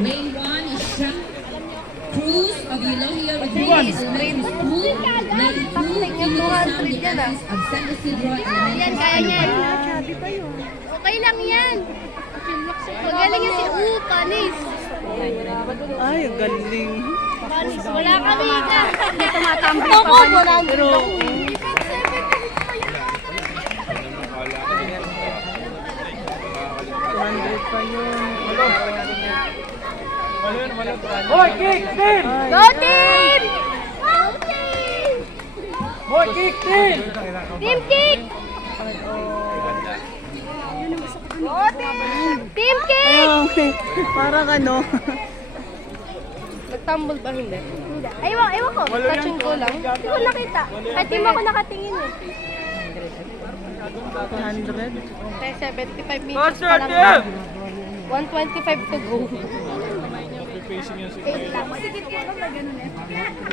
Lane 1 is Jack Cruz of Eulogio Rodriguez Elementary School. Lane 2, Kinusan de Aris of San Isidro Elementary School. Okay lang yan. Magaling yan si Panis. Ay, ang galing. Wala kami ka. Tumatambay pa pa niya. Pero, pa yun. Boy, kick, team! Go team! Boy, kick, team! Team kick! Team kick! Ayun, parang ano. Nagtambol ba hindi? Hindi. Ewan ko. Touching ko lang. Hindi ko nakita. Kahit di mo ako nakatingin eh. 200. Kaya 75 meters pa lang. 125 to go.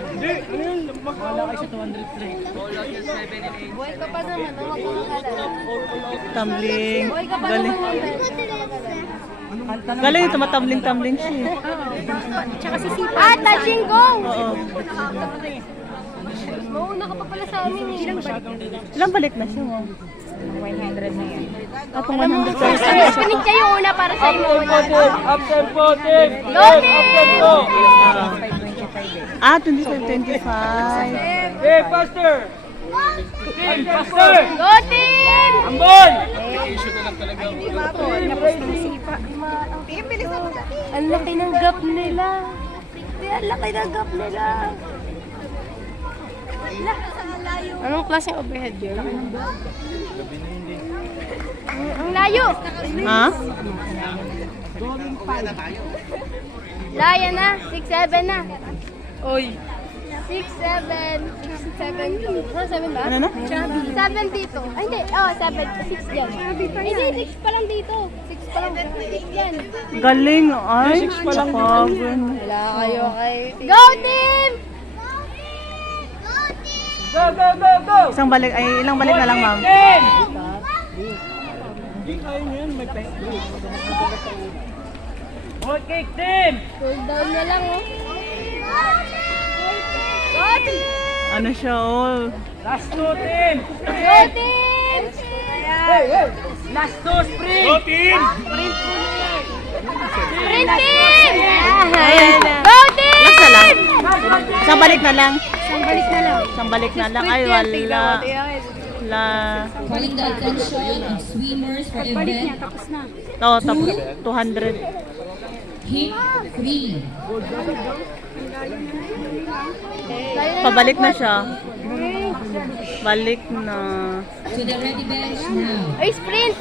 Hindi, ano yun? Makakala kayo sa 200 play. Buhay ka pa naman. Huwag mo makalala. Tumbling. Buhay ka pa Galing. naman. Galing, tumatambling-tumbling siya. Tsaka si Sipa. Touching go! Oo. Mauna ka pa pala sa amin. Ilang balik? Ilang balik na siya mo? 100 na yan. Atong 100 First connect kayo una para sa imo una. Up tempo, team! Go team! Ah, 25-25. Hey, faster! Team, faster! Go team! Ambon! Ang laki ng gap nila. Ang laki ng gap nila. Anong klaseng overhead yun? Ang layo! Ha? Laya na, 6-7 na. Oy. 6-7. 7 ba? Ano na? 7 dito. Ay, hindi. 6 dyan. Hindi, 6 pa lang dito. 6 pa lang. 6 yan. Galing, ay. Pagod. Wala kayo kay... Go team! Go, go, go, go! Isang balik, ay ilang balik na lang, ma'am. Team! Hindi kaya nyo yan, may pay. Boy, kick, team! Cool down na lang, oh. Go team! Ano siya, oh. Last two, team! Go team! Hey, hey! Last two, sprint! Go, team! Sprint team! Ayan na. Go team! Last na lang. Isang balik na lang. Isang balik na lang. Isang balik na lang. Ay, wala. Wala. Calling the attention of swimmers for event Oo, tapos 200. Hip 3. Pabalik na siya. Balik na. To the ready bench now. Ay, sprint!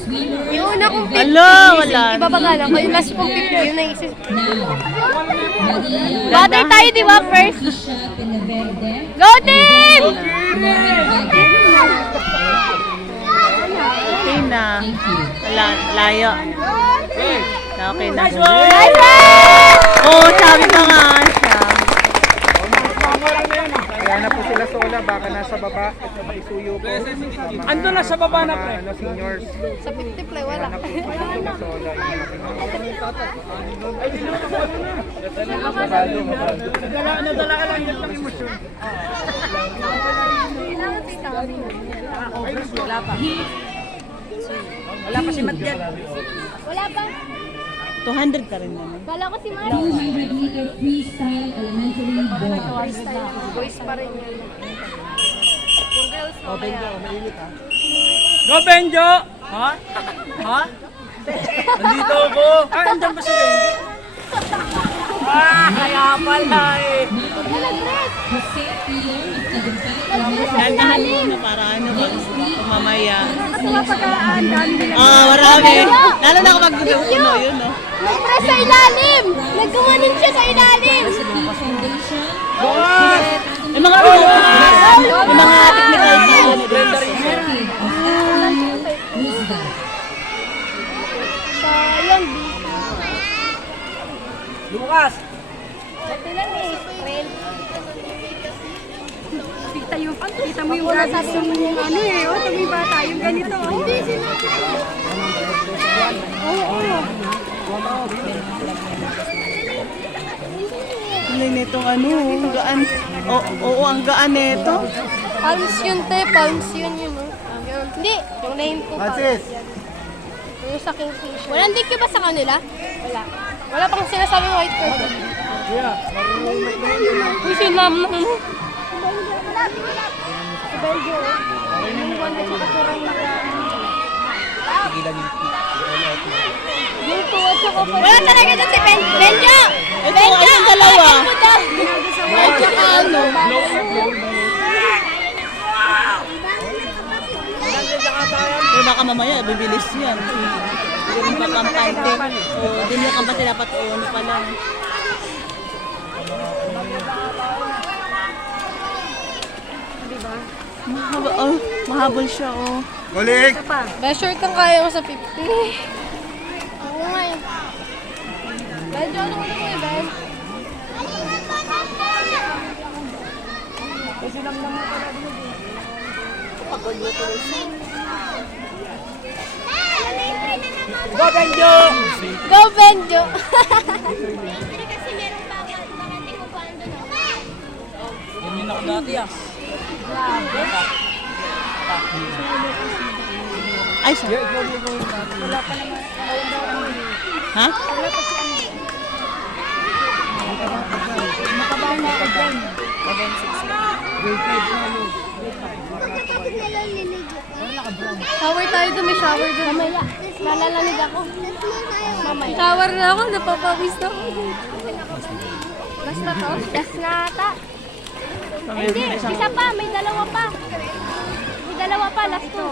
Swimmers Yung una kong 50. Alo, wala. Ibabaga lang. Yung last kong 50, yun na isip. now. Maria Batay tayo, di ba? First. Kisha Pinaverde. Go team! Okay na. Wala, layo. Okay na. Nice one! Oo, sabi pa nga siya. Kaya na po sila sa Ola, baka nasa baba, isuyo po. Ando na sa baba na, pre. Seniors, Sa 50 play, wala. na po sila sa Ola. Nadala ka lang yung emosyon. Wala pa si Matt dyan. Wala ba? 200 ka rin naman. Kala ko si Mari. 200 meter freestyle elementary boys. Boys pa rin yun. Yung girls mamaya. Go, Benjo! Ha? Ha? Nandito ako! Ah, andyan pa si Benjo. Kaya pala eh. Jose Pilon of Tagumpay Elementary. Dandahan mo na para ano ba? Mamaya. Nakatuwa pagkaan, dami nila. Marami. Lalo na kapag gusto yun, no? Nag-press sa ilalim! Nagkumanin siya sa ilalim! Varsity Foundation. Yung mga yung mga technical pa yun. Executive of FPU Roosevelt. Sayang, di. Lucas! Ito lang eh. Friend. Kita mo yung bata yung ano eh, oh, may bata yung ganito. Oh. Hindi sila. Hindi nitong ano, ang gaan. Oo, ang gaan nito. Palms yun, te. Palms yun yun. Hindi. Yung name ko pa. Yung sa Kingfisher. Walang thank you ba sa kanila? Wala. Wala pang sinasabi white card. Uy, sinam na ano. Si Belgio. Yung one na katurang yung tuwa sa ko. Wala talaga dyan si Belgio! Ito, ang dalawa. At saka ano. Pero baka mamaya, bibilis yan. Hindi rin pa kampante. O, hindi nila kampante dapat ano pala. Mahabol siya, oh. Gulik! Measure kang kaya ko sa 50. Oo nga eh. Belgio, ano ko eh, Ben? Go, Benjo! Go, Benjo! Ganyan ako dati ah. Ay, sorry. Ha? Shower tayo doon, may shower doon. Mamaya. Lalalamig ako. Mamaya. Shower na ako, napapawis na ako. Last na to? Last na ata. Hindi, isa pa, may dalawa pa. May dalawa pa, last to.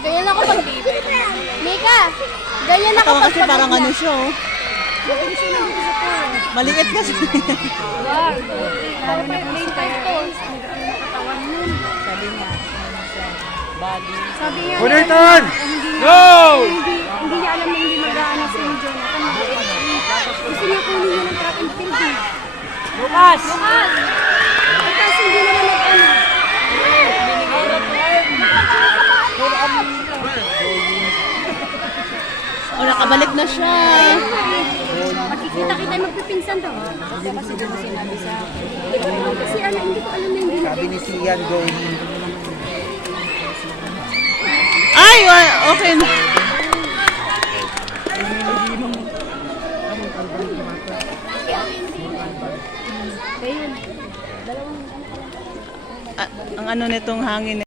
Ganyan ako pag... Mika, ganyan ako Ito pag... kasi parang ano siya, oh. Maliit kasi. Sabi nga, Kulitan! Go! hindi niya alam na hindi mag-aano si Jonathan. Gusto niya kunin niya ng track and field. Lucas! Ay, kasi hindi naman nag-ano. O, nakabalik na siya. Makikita kita magpipinsan daw. Kasi ano, hindi ko alam na hindi na. Sabi ni Sian, go. Ay, okay na. Ang ano nitong hangin